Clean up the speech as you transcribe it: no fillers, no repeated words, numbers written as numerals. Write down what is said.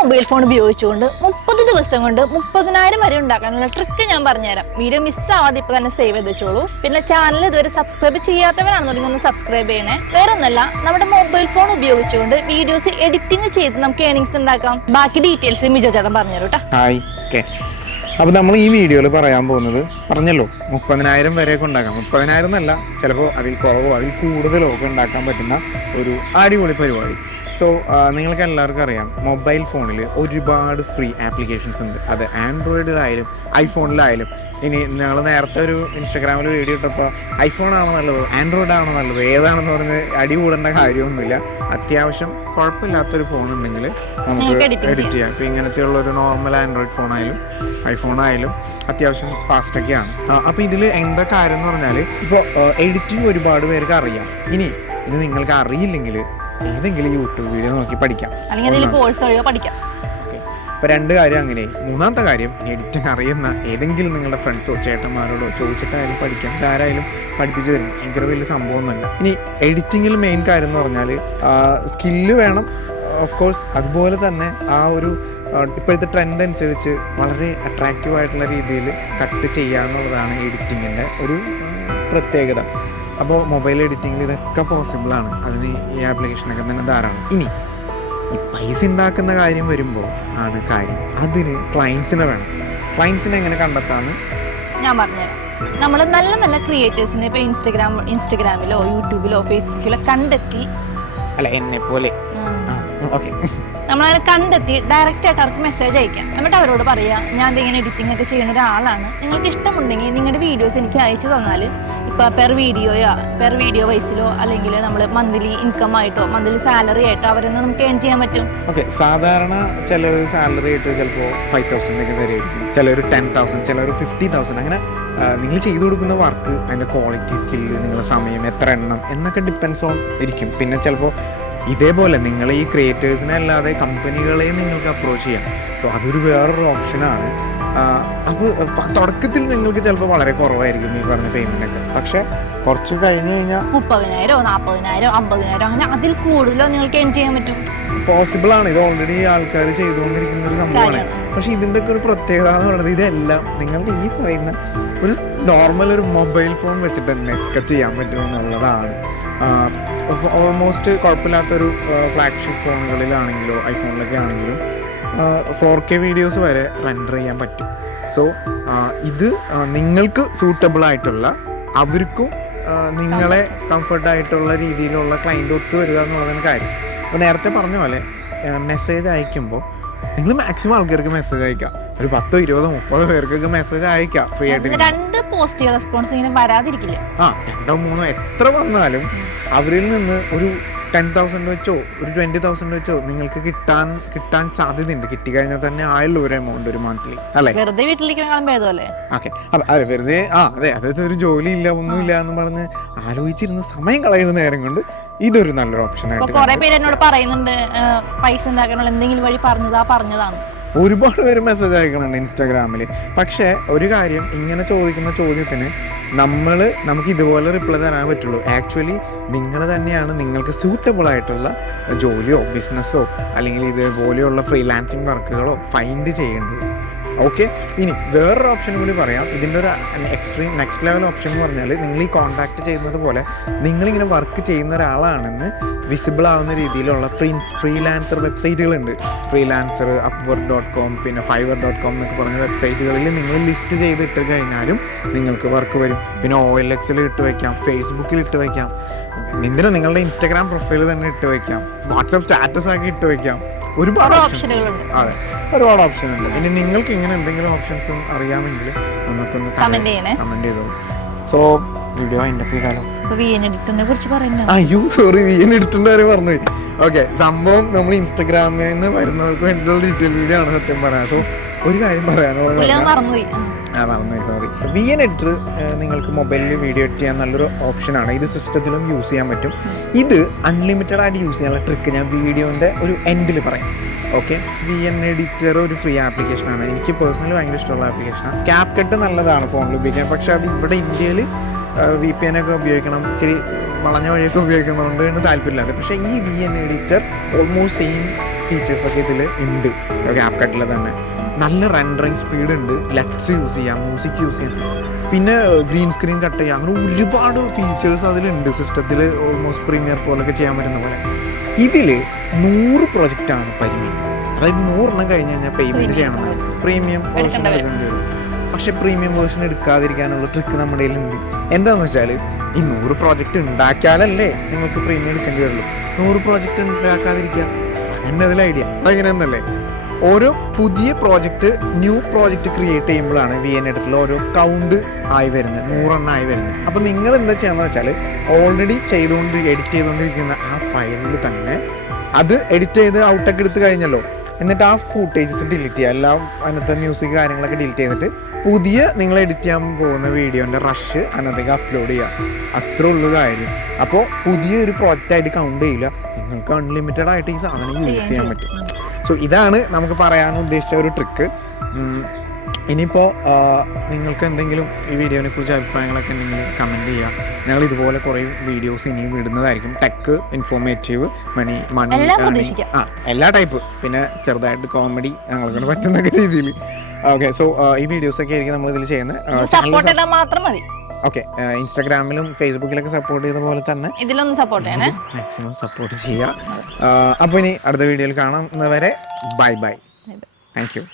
Mobile phone ഉപയോഗിച്ചുകൊണ്ട് 30 ദിവസം കൊണ്ട് 30,000 വരെ ഉണ്ടാക്കാനുള്ള ട്രിക്ക് ഞാൻ പറഞ്ഞുതരാം. വീഡിയോ മിസ്സാവാതെ ഇപ്പൊ തന്നെ സേവ് ചെയ്ത് വെച്ചോളൂ. പിന്നെ ചാനൽ ഇതുവരെ സബ്സ്ക്രൈബ് ചെയ്യാത്തവരാണെന്നുണ്ടെങ്കിൽ ഒന്ന് സബ്സ്ക്രൈബ് ചെയ്യണേ. വേറെ ഒന്നല്ല, നമ്മുടെ മൊബൈൽ ഫോൺ ഉപയോഗിച്ചുകൊണ്ട് വീഡിയോസ് എഡിറ്റിംഗ് ചെയ്ത് നമുക്ക് ഏണിങ്സ് ഉണ്ടാക്കാം. ബാക്കി ഡീറ്റെയിൽസ് മിജോ ചേട്ടൻ പറഞ്ഞുതരും കേട്ടോ. അപ്പോൾ നമ്മൾ ഈ വീഡിയോയിൽ പറയാൻ പോകുന്നത് പറഞ്ഞല്ലോ 30,000 വരെയൊക്കെ ഉണ്ടാക്കാം. 30,000 എന്നല്ല, ചിലപ്പോൾ അതിൽ കുറവോ അതിൽ കൂടുതലോ ഒക്കെ ഉണ്ടാക്കാൻ പറ്റുന്ന ഒരു അടിപൊളി പരിപാടി. സോ നിങ്ങൾക്ക് എല്ലാവർക്കും അറിയാം, മൊബൈൽ ഫോണിൽ ഒരുപാട് ഫ്രീ ആപ്ലിക്കേഷൻസ് ഉണ്ട്. അത് ആൻഡ്രോയിഡിലായാലും ഐഫോണിലായാലും. ഇനി നിങ്ങൾ നേരത്തെ ഒരു ഇൻസ്റ്റാഗ്രാമിൽ വീഡിയോ ഇട്ടപ്പോൾ ഐഫോണാണോ നല്ലത് ആൻഡ്രോയിഡ് ആണോ നല്ലത് ഏതാണെന്ന് പറഞ്ഞ് അടി കൂടേണ്ട കാര്യമൊന്നുമില്ല. അത്യാവശ്യം കുഴപ്പമില്ലാത്തൊരു ഫോൺ ഉണ്ടെങ്കിൽ നമുക്ക് എഡിറ്റ് ചെയ്യാം. ഇപ്പോൾ ഇങ്ങനത്തെയുള്ള ഒരു നോർമൽ ആൻഡ്രോയിഡ് ഫോണായാലും ഐഫോണായാലും അത്യാവശ്യം ഫാസ്റ്റൊക്കെയാണ്. അപ്പോൾ ഇതിൽ എന്താ കാര്യം എന്ന് പറഞ്ഞാൽ, ഇപ്പോൾ എഡിറ്റിംഗ് ഒരുപാട് പേർക്ക് അറിയാം. ഇനി നിങ്ങൾക്ക് അറിയില്ലെങ്കിൽ ഏതെങ്കിലും യൂട്യൂബ് വീഡിയോ നോക്കി പഠിക്കാം, അപ്പോൾ 2 കാര്യം അങ്ങനെ. 3ാമത്തെ കാര്യം, എഡിറ്റിംഗ് അറിയുന്ന ഏതെങ്കിലും നിങ്ങളുടെ ഫ്രണ്ട്സോ ചേട്ടന്മാരോടോ ചോദിച്ചിട്ടായാലും പഠിക്കാം. ഇതാരായാലും പഠിപ്പിച്ചു തരും, ഭയങ്കര വലിയ സംഭവമൊന്നുമല്ല. ഇനി എഡിറ്റിങ്ങിൽ മെയിൻ കാര്യം എന്ന് പറഞ്ഞാൽ സ്കില്ല് വേണം ഓഫ് കോഴ്സ്. അതുപോലെ തന്നെ ആ ഒരു ഇപ്പോഴത്തെ ട്രെൻഡ് അനുസരിച്ച് വളരെ അട്രാക്റ്റീവ് ആയിട്ടുള്ള രീതിയിൽ കട്ട് ചെയ്യുക എന്നുള്ളതാണ് എഡിറ്റിങ്ങിൻ്റെ ഒരു പ്രത്യേകത. അപ്പോൾ മൊബൈൽ എഡിറ്റിങ്ങിൽ ഇതൊക്കെ പോസിബിളാണ്. അതിന് ഈ ആപ്ലിക്കേഷനൊക്കെ തന്നെ ധാരാളം. ഇനി ഈ പൈസ ഉണ്ടാക്കുന്ന കാര്യം വരുമ്പോൾ ആണ് കാര്യം, അതിന് ക്ലയൻസിനെ വേണം. ക്ലയൻസിനെ എങ്ങനെ കണ്ടെത്താന്ന് ഞാൻ പറഞ്ഞുതരാം. നമ്മൾ നല്ല നല്ല ക്രിയേറ്റേഴ്സിനെ ഇപ്പോൾ ഇൻസ്റ്റഗ്രാമിലോ യൂട്യൂബിലോ ഫേസ്ബുക്കിലോ കണ്ടെത്തി, അല്ല എന്നെ പോലെ നമ്മളതിനെ കണ്ടെത്തി ഡയറക്റ്റ് ആയിട്ട് അവർക്ക് മെസ്സേജ് അയക്കാം. എന്നിട്ട് അവരോട് പറയാം, ഞാൻ ഇങ്ങനെ എഡിറ്റിംഗ് ഒക്കെ ചെയ്യുന്ന ഒരാളാണ്, നിങ്ങൾക്ക് ഇഷ്ടമുണ്ടെങ്കിൽ നിങ്ങളുടെ വീഡിയോസ് എനിക്ക് അയച്ചു തന്നാൽ ഇപ്പോൾ പെർ വീഡിയോ വൈസിലോ അല്ലെങ്കിൽ നമ്മൾ മന്ത്ലി ഇൻകം ആയിട്ടോ മന്ത്ലി സാലറി ആയിട്ടോ അവരെന്ന് നമുക്ക് ഏൺ ചെയ്യാൻ പറ്റും. സാധാരണ ചിലവർ സാലറി ആയിട്ട് ചിലപ്പോൾ 5,000 ഒക്കെ തരായിരിക്കും, ചിലർ 10,000, ചിലർ 50,000. അങ്ങനെ നിങ്ങൾ ചെയ്തു കൊടുക്കുന്ന വർക്ക്, അതിൻ്റെ ക്വാളിറ്റി, സ്കില്ല്, നിങ്ങളുടെ സമയം, എത്ര എണ്ണം എന്നൊക്കെ ഡിപ്പെൻസ് ഓൺ ഇരിക്കും. പിന്നെ ചിലപ്പോൾ ഇതേപോലെ നിങ്ങൾ ഈ ക്രിയേറ്റേഴ്സിനെ അല്ലാതെ കമ്പനികളെ നിങ്ങൾക്ക് അപ്രോച്ച് ചെയ്യാം. സോ അതൊരു വേറൊരു ഓപ്ഷനാണ്. അപ്പോൾ തുടക്കത്തിൽ നിങ്ങൾക്ക് ചിലപ്പോൾ വളരെ കുറവായിരിക്കും ഈ പറഞ്ഞ പേയ്മെൻ്റൊക്കെ. പക്ഷെ കുറച്ച് കഴിഞ്ഞ് കഴിഞ്ഞാൽ 30,000, 40,000, 50,000 അങ്ങനെ അതിൽ കൂടുതലോ നിങ്ങൾക്ക് ഏൺ ചെയ്യാൻ പറ്റും. പോസിബിൾ ആണ്. ഇത് ഓൾറെഡി ആൾക്കാർ ചെയ്തുകൊണ്ടിരിക്കുന്ന ഒരു സംഭവമാണ്. പക്ഷെ ഇതിൻ്റെ ഒക്കെ ഒരു പ്രത്യേകത എന്ന് പറയുന്നത്, ഇതെല്ലാം നിങ്ങളുടെ ഈ പറയുന്ന ഒരു നോർമൽ ഒരു മൊബൈൽ ഫോൺ വെച്ചിട്ട് തന്നെ ഒക്കെ ചെയ്യാൻ പറ്റുമെന്നുള്ളതാണ്. ഓൾമോസ്റ്റ് കുഴപ്പമില്ലാത്തൊരു ഫ്ലാഗ്ഷിപ്പ് ഫോണുകളിലാണെങ്കിലോ ഐഫോണിലൊക്കെ ആണെങ്കിലും 4K വീഡിയോസ് വരെ റെൻഡർ ചെയ്യാൻ പറ്റും. സോ ഇത് നിങ്ങൾക്ക് സൂട്ടബിൾ ആയിട്ടുള്ള, അവർക്കും നിങ്ങളെ കംഫർട്ടായിട്ടുള്ള രീതിയിലുള്ള ക്ലയൻറ്റ് ഒത്തു വരിക എന്നുള്ളതാണ് കാര്യം. അപ്പോൾ നേരത്തെ പറഞ്ഞ പോലെ മെസ്സേജ് അയക്കുമ്പോൾ നിങ്ങൾ മാക്സിമം ആൾക്കാർക്ക് മെസ്സേജ് അയക്കാം. ഒരു 10, 20, 30 പേർക്കൊക്കെ മെസ്സേജ് അയക്കാം ഫ്രീ ആയിട്ട്. 2 പോസിറ്റീവ് റെസ്പോൺസ് ഇങ്ങനെ വരാതിരിക്കില്ല. 2, 3 എത്ര വന്നാലും അവരിൽ നിന്ന് ഒരു 10,000 വെച്ചോ ഒരു 20,000 വെച്ചോ നിങ്ങൾക്ക് കിട്ടാൻ സാധ്യതയുണ്ട്. കിട്ടിക്കഴിഞ്ഞാൽ തന്നെ ആയല്ലോ ഒരു എമൗണ്ട്, ഒരു മന്ത്ലി, അല്ലേ? വെറുതെ വീട്ടിലിരിക്കണം ഭേദമല്ലേ? അതെ, വെറുതെ അതെ, അതായത് ഒരു ജോലി ഇല്ല, ഒന്നുമില്ല എന്ന് പറഞ്ഞ് ആലോചിച്ചിരുന്ന് സമയം കളയുന്ന നേരം കൊണ്ട് ഇതൊരു നല്ലൊരു ഓപ്ഷൻ ആയിട്ട്. കുറെ പേര് എന്നോട് പറയുന്നുണ്ട് പൈസ ഉണ്ടാക്കാനുള്ള എന്തെങ്കിലും വഴി പറഞ്ഞതാണ്. ഒരുപാട് പേര് മെസ്സേജ് അയക്കണുണ്ട് ഇൻസ്റ്റാഗ്രാമിൽ. പക്ഷേ ഒരു കാര്യം, ഇങ്ങനെ ചോദിക്കുന്ന ചോദ്യത്തിന് നമുക്ക് ഇതുപോലെ റിപ്ലൈ തരാൻ പറ്റുള്ളൂ. ആക്ച്വലി നിങ്ങൾ തന്നെയാണ് നിങ്ങൾക്ക് സൂട്ടബിൾ ആയിട്ടുള്ള ജോലിയോ ബിസിനസ്സോ അല്ലെങ്കിൽ ഇതുപോലെയുള്ള ഫ്രീലാൻസിങ് വർക്കുകളോ ഫൈൻഡ് ചെയ്യേണ്ടത്. ഓക്കെ, ഇനി വേറൊരു ഓപ്ഷൻ കൂടി പറയാം. ഇതിൻ്റെ ഒരു എക്സ്ട്രീം നെക്സ്റ്റ് ലെവൽ ഓപ്ഷൻ എന്ന് പറഞ്ഞാൽ, നിങ്ങൾ ഈ കോൺടാക്ട് ചെയ്യുന്നത് പോലെ നിങ്ങളിങ്ങനെ വർക്ക് ചെയ്യുന്ന ഒരാളാണെന്ന് വിസിബിൾ ആവുന്ന രീതിയിലുള്ള ഫ്രീലാൻസർ വെബ്സൈറ്റുകളുണ്ട്. ഫ്രീലാൻസർ, upwork.com, പിന്നെ fiverr.com എന്നൊക്കെ പറഞ്ഞ വെബ്സൈറ്റുകളിൽ നിങ്ങൾ ലിസ്റ്റ് ചെയ്തിട്ട് കഴിഞ്ഞാലും നിങ്ങൾക്ക് വർക്ക് വരും. പിന്നെ OLX-ൽ ഇട്ട് വയ്ക്കാം, ഫേസ്ബുക്കിൽ ഇട്ട് വയ്ക്കാം, നിങ്ങളുടെ ഇൻസ്റ്റാഗ്രാം പ്രൊഫൈൽ തന്നെ ഇട്ട് വയ്ക്കാം, വാട്സാപ്പ് സ്റ്റാറ്റസ് ആക്കി ഇട്ട് വയ്ക്കാം. ഒരുപാട് ഓപ്ഷനുകളുണ്ട്. അതെ, ഒരുപാട് ഓപ്ഷൻ ഉണ്ട്. ഇനി നിങ്ങൾക്ക് ഇങ്ങനെ എന്തെങ്കിലും ഓപ്ഷൻസും അറിയാമെങ്കിൽ നമുക്കൊന്ന് കമന്റ് ചെയ്തോ. സോ വീഡിയോ അതിൻ്റെ കാലം സോറി VN എഡിറ്ററിന്റെ കാര്യം പറഞ്ഞു. ഓക്കെ, സംഭവം നമ്മൾ ഇൻസ്റ്റാഗ്രാമിൽ നിന്ന് വരുന്നവർക്ക് വേണ്ടിയുള്ള ഡീറ്റെയിൽ വീഡിയോ ആണ് സത്യം പറയാം. സോ ഒരു കാര്യം പറയാനുള്ളത് മറന്നുപോയി, സോറി. VN എഡിറ്റർ നിങ്ങൾക്ക് മൊബൈലിൽ വീഡിയോ എഡിറ്റ് ചെയ്യാൻ നല്ലൊരു ഓപ്ഷനാണ്. ഇത് സിസ്റ്റത്തിലും യൂസ് ചെയ്യാൻ പറ്റും. ഇത് അൺലിമിറ്റഡ് ആയിട്ട് യൂസ് ചെയ്യാനുള്ള ട്രിക്ക് ഞാൻ വീഡിയോൻ്റെ ഒരു എൻഡിൽ പറയാം. ഓക്കെ, VN എഡിറ്റർ ഒരു ഫ്രീ ആപ്ലിക്കേഷനാണ്. എനിക്ക് പേഴ്സണലി ഭയങ്കര ഇഷ്ടമുള്ള ആപ്ലിക്കേഷനാണ്. CapCut നല്ലതാണ് ഫോണിൽ ഉപയോഗിക്കാൻ. പക്ഷേ അത് ഇവിടെ ഇന്ത്യയിൽ VPN ഒക്കെ ഉപയോഗിക്കണം, ഇച്ചിരി വളഞ്ഞ വഴിയൊക്കെ ഉപയോഗിക്കുന്നതുകൊണ്ട് താല്പര്യമില്ലാതെ. പക്ഷേ ഈ VN എഡിറ്റർ ഓൾമോസ്റ്റ് സെയിം ഫീച്ചേഴ്സൊക്കെ ഇതിൽ ഉണ്ട് ക്യാപ് കട്ടിൽ തന്നെ. നല്ല റെൻഡറിങ് സ്പീഡ് ഉണ്ട്, ലെറ്റ്സ് യൂസ് ചെയ്യാം, മ്യൂസിക് യൂസ് ചെയ്യാം, പിന്നെ ഗ്രീൻ സ്ക്രീൻ കട്ട് ചെയ്യാം, അങ്ങനെ ഒരുപാട് ഫീച്ചേഴ്സ് അതിലുണ്ട്. സിസ്റ്റത്തിൽ ഓൾമോസ്റ്റ് പ്രീമിയർ പോലൊക്കെ ചെയ്യാൻ പറ്റുന്ന പോലെ. ഇതിൽ 100 പ്രൊജക്റ്റാണ് പരിമിതി. അതായത് 100 കഴിഞ്ഞ് കഴിഞ്ഞാൽ പേയ്മെൻറ്റ് ചെയ്യണം, പ്രീമിയം വേർഷൻ എടുക്കേണ്ടി വരും. പക്ഷേ പ്രീമിയം വേർഷൻ എടുക്കാതിരിക്കാനുള്ള ട്രിക്ക് നമ്മുടെ കയ്യിലുണ്ട്. എന്താണെന്ന് വെച്ചാൽ ഈ 100 പ്രോജക്റ്റ് ഉണ്ടാക്കിയാലല്ലേ നിങ്ങൾക്ക് പ്രീമിയം എടുക്കേണ്ടി വരുള്ളൂ. 100 പ്രോജക്റ്റ് ഉണ്ടാക്കാതിരിക്കുക, അതന്നെ അതിൽ ഐഡിയ. അതെങ്ങനെയാണെന്നല്ലേ, ഓരോ പുതിയ പ്രോജക്റ്റ് ന്യൂ പ്രോജക്റ്റ് ക്രിയേറ്റ് ചെയ്യുമ്പോഴാണ് VN എഡിറ്ററിൽ ഓരോ കൗണ്ട് ആയി വരുന്നത്, 100 ആയി വരുന്നത്. അപ്പോൾ നിങ്ങൾ എന്താ ചെയ്യണമെന്ന് വെച്ചാൽ ഓൾറെഡി എഡിറ്റ് ചെയ്തുകൊണ്ടിരിക്കുന്ന ആ ഫയലിൽ തന്നെ അത് എഡിറ്റ് ചെയ്ത് ഔട്ടൊക്കെ എടുത്ത് കഴിഞ്ഞല്ലോ, എന്നിട്ട് ആ ഫൂട്ടേജസ് ഡിലീറ്റ് ചെയ്യുക, എല്ലാം അതിനകത്തെ മ്യൂസിക് കാര്യങ്ങളൊക്കെ ഡിലീറ്റ് ചെയ്തിട്ട് പുതിയ നിങ്ങൾ എഡിറ്റ് ചെയ്യാൻ പോകുന്ന വീഡിയോൻ്റെ റഷ് അതിനകത്തേക്ക് അപ്ലോഡ് ചെയ്യുക. അത്രേ ഉള്ളൂ കാര്യം. അപ്പോൾ പുതിയൊരു പ്രോജക്റ്റായിട്ട് കൗണ്ട് ചെയ്യില്ല, നിങ്ങൾക്ക് അൺലിമിറ്റഡ് ആയിട്ട് ഈ സാധനം യൂസ് ചെയ്യാൻ പറ്റും. സോ ഇതാണ് നമുക്ക് പറയാൻ ഉദ്ദേശിച്ച ഒരു ട്രിക്ക്. ഇനിയിപ്പോൾ നിങ്ങൾക്ക് എന്തെങ്കിലും ഈ വീഡിയോനെ കുറിച്ച് അഭിപ്രായങ്ങളൊക്കെ ഉണ്ടെങ്കിൽ കമൻറ്റ് ചെയ്യുക. ഞങ്ങൾ ഇതുപോലെ കുറേ വീഡിയോസ് ഇനിയും ഇടുന്നതായിരിക്കും. ടെക്ക്, ഇൻഫോർമേറ്റീവ്, മണി എല്ലാ ടൈപ്പ്, പിന്നെ ചെറുതായിട്ട് കോമഡി ഞങ്ങൾക്ക് പറ്റുന്ന രീതിയിൽ. ഓക്കെ, സോ ഈ വീഡിയോസൊക്കെ ആയിരിക്കും നമ്മൾ ഇതിൽ ചെയ്യുന്നത്. മാത്രം മതി. ഓക്കെ, ഇൻസ്റ്റാഗ്രാമിലും ഫേസ്ബുക്കിലൊക്കെ സപ്പോർട്ട് ചെയ്ത പോലെ തന്നെ ഇതിലൊന്ന് സപ്പോർട്ട് ചെയ്യണേ, മാക്സിമം സപ്പോർട്ട് ചെയ്യുക. അപ്പോൾ ഇനി അടുത്ത വീഡിയോയിൽ കാണുന്നവരെ ബൈ ബൈ. Thank you.